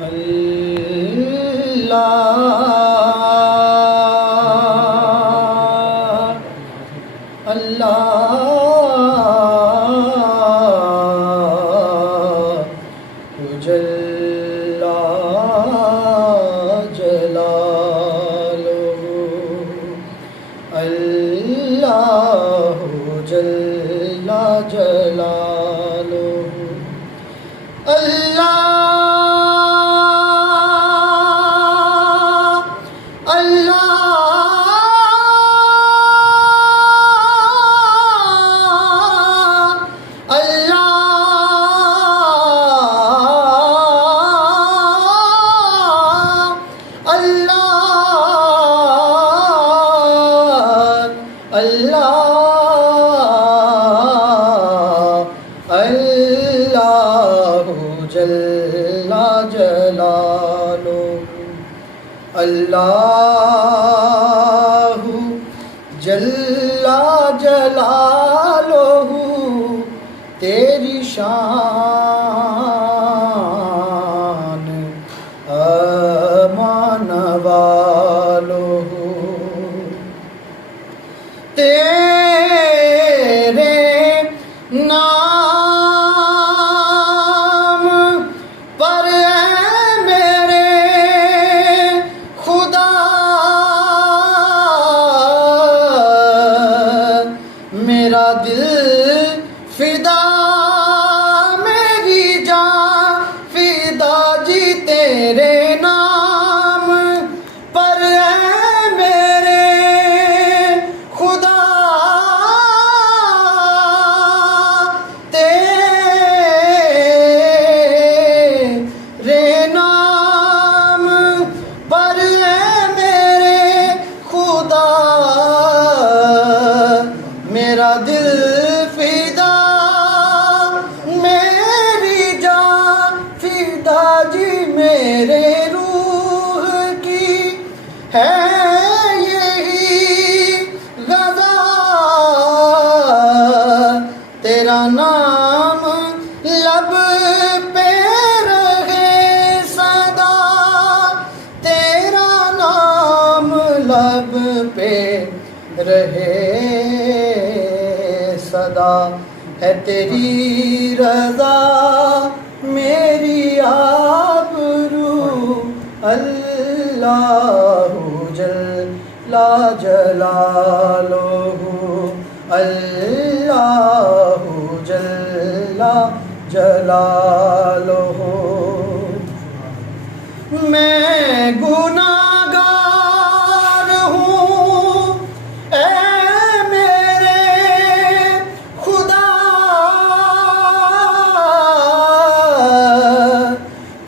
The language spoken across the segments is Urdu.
اللہ اللہ جل جلالہ اللہ جل جلالہ اللہ اللہ جل جلالہ تیری شان امان والو تیرے نام پر میرا دل فدا میری جان فدا جی تیرے نام پر ہے میرے خدا تیرے نام پر ہے میرے خدا میرا دل فدا میری جان فدا جی میرے روح کی ہے یہی غذا تیرا نام لب پہ رہے صدا تیرا نام لب پہ رہے صدا ہے تیری رضا میری آبرو اللہ جل جلالہ اللہ جل جلالہ میں گناہگار ہوں اے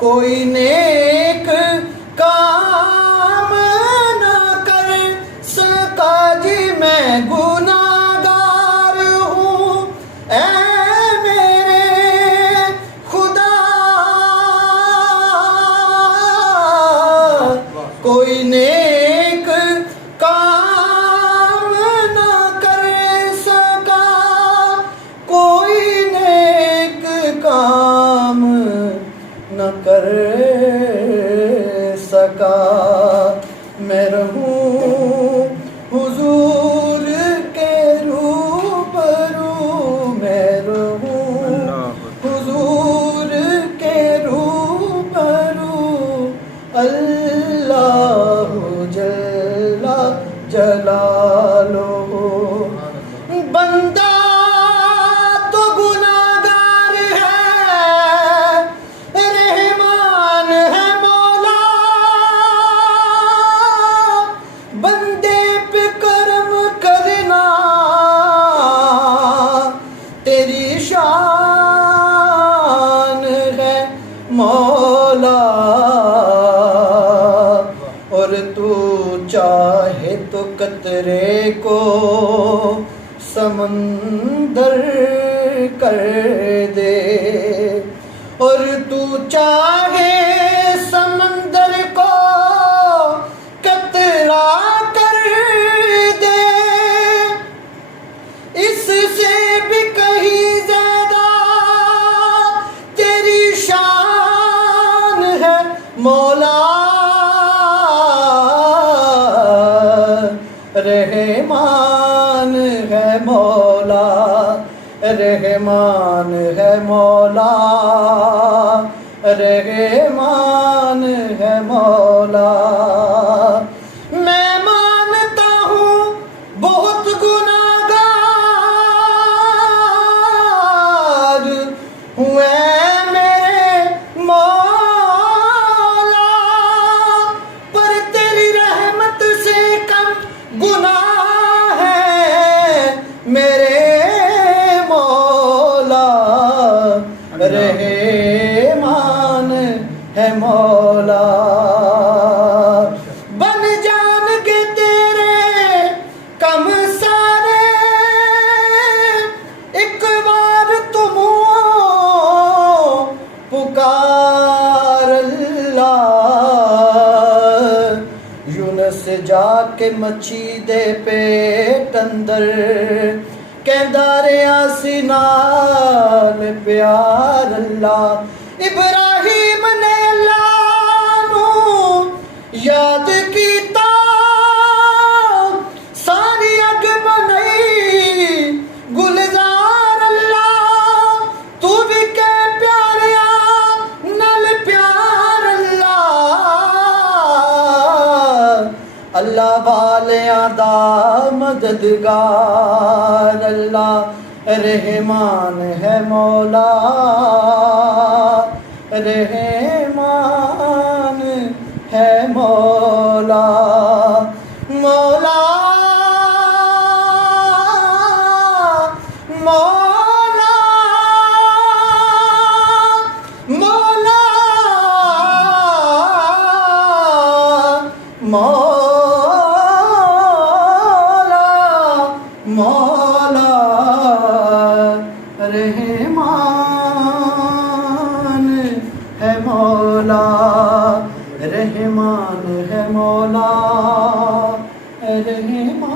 کوئی نیک کام نہ کر سکا جی میں گناہگار ہوں اے میرے خدا کوئی نیک کام نہ کر سکا کوئی نیک کام نہ کر سکا میں رہوں حضور کے روبرو میں رہوں حضور کے روبرو اللہ جل جلالہ بندہ شان ہے مولا اور تو چاہے تو قطرے کو سمندر کر دے اور تو چاہے سمندر کو قطرہ کر دے اس سے بھی کہیں زیادہ تیری شان ہے مولا رحمان ہے مولا رحمان ہے مولا رحمان ہے مولا میں مانتا ہوں بہت گناہگار ہوں اے میرے مولا پر تیری رحمت سے کم گناہ ہے میرے مولا رحمان ہے مولا بن جان کے تیرے کم سارے ایک بار تم پکار اللہ یونس جا کے مچھی دے پیٹ اندر کہندا رہیا سی نال پیار اللہ ابراہیم نے اللہ نو یاد کیتا ساری اگ بنائی گلزار اللہ تو بھی کہ پیاریا نال پیار اللہ اللہ والیاں دا مددگار اللہ رحمان ہے مولا رحمان ہے مولا مولا مولا مولا مولا رحمان ہے مولا رحمان ہے مولا رحمان